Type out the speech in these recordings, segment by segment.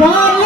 চাল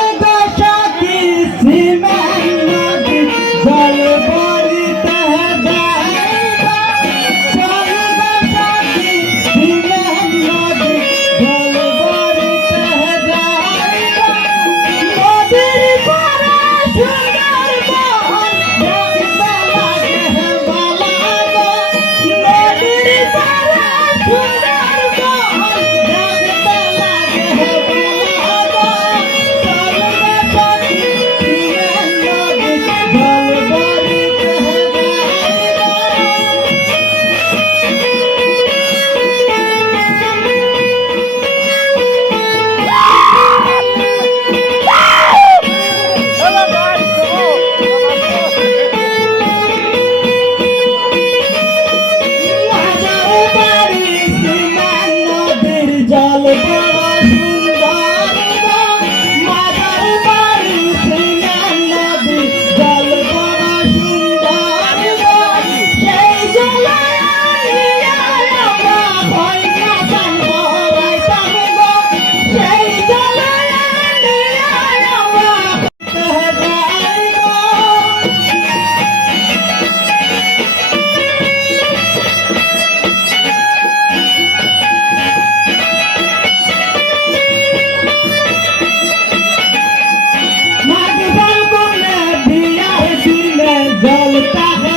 está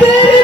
Baby.